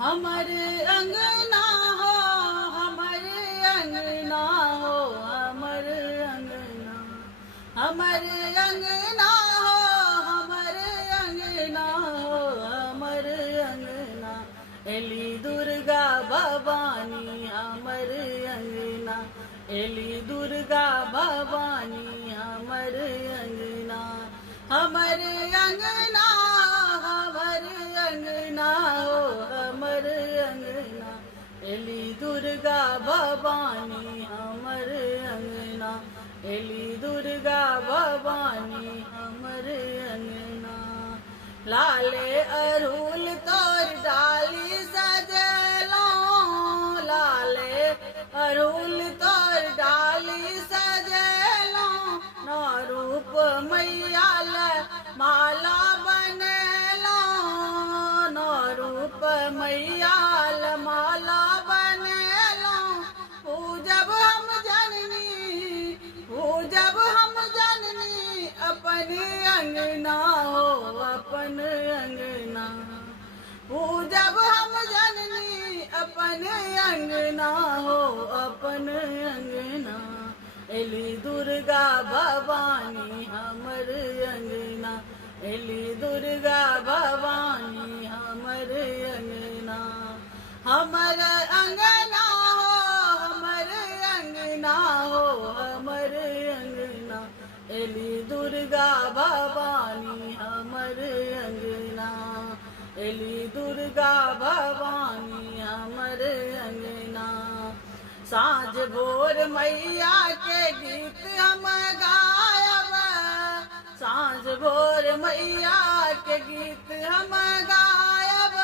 हमर अंगना हो, हमर अंगना हो, हमर अंगना, हमर अंगना हो, हमर अंगना हो, हमर अंगना। एली दुर्गा भवानी हमर अंगना, एली दुर्गा भवानी हमर अंगना। हमर अंगना, हमर अंगना हो, हमर अंगना। एली दुर्गा भवानी हमर अंगना, एली दुर्गा भवानी हमर अंगना। लाले अड़हुल तोर डाली सजलो, लाले अड़हुल तोर डाली सजलो। नौ रूप मैया ले माला बनेलो, नौ रूप मैया ले माला बनेलो। पूजब हम जननी, पूजब हम जननी, अपन अंगना हो, अपन अंगना। पूजब हम जननी, अपन अंगना हो, अपन अंगना। एली दुर्गा भवानी हमर अंगना, एली दुर्गा भवानी हमर अंगना। हमर अंगना हो, हमर अंगना हो, हमर अंगना। एली दुर्गा भवानी हमर अंगना, एली दुर्गा भवानी हमर अंगना। साँझ भोर मैया के गीत हम गायब, साँझ भोर मैया के गीत हम गायब।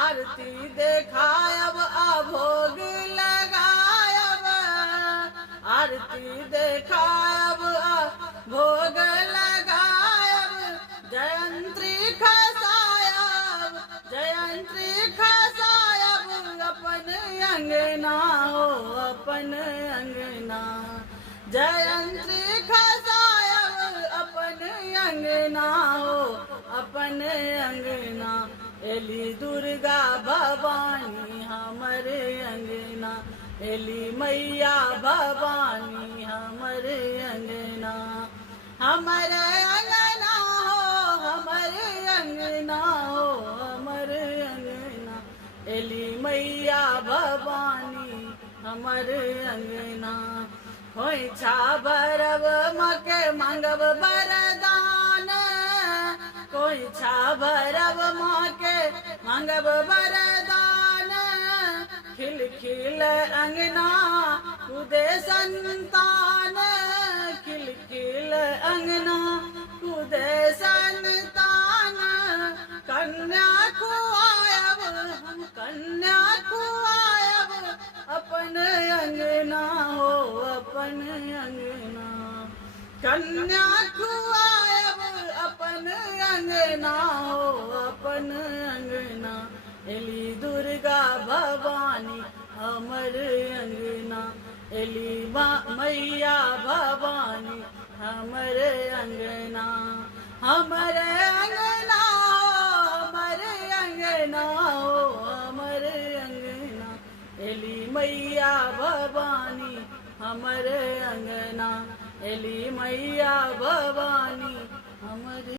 आरती देखायब आ भोग लगायब, आरती देखायब आ भोग लगायब। जयंती खसायब, जयंती खसायब, अपन अंगना हो, अपन अंगना। जयंती खसायब, अपन अंगना हो, अपन अंगना। एली दुर्गा भवानी हमर अंगना, एली मैया भवानी हमर अंगना। हमर अंगना हो, हमर अंगना हो, हमर अंगना। एली मैया भवानी हमर अंगना। होई छा भरब मके मांगब वरदान, कोई छा भरब माके मांगब वरदान। खिल खिल अंगना कुदे संतान, खिल खिल अंगना कुदे संतान। कन्या खुआयब हम, कन्या खुआयब, अपन अंगना हो, अपन अंगना। कन्या खुआयब, अपन अंगना हो, अपन अंगना। एली दुर्गा भवानी हमर अंगना, एली मैया भवानी हमर अंगना। हमर अंगना हो, हमर अंगना हो, हमर अंगना। एली मैया भवानी हमर अंगना, एली मैया भवानी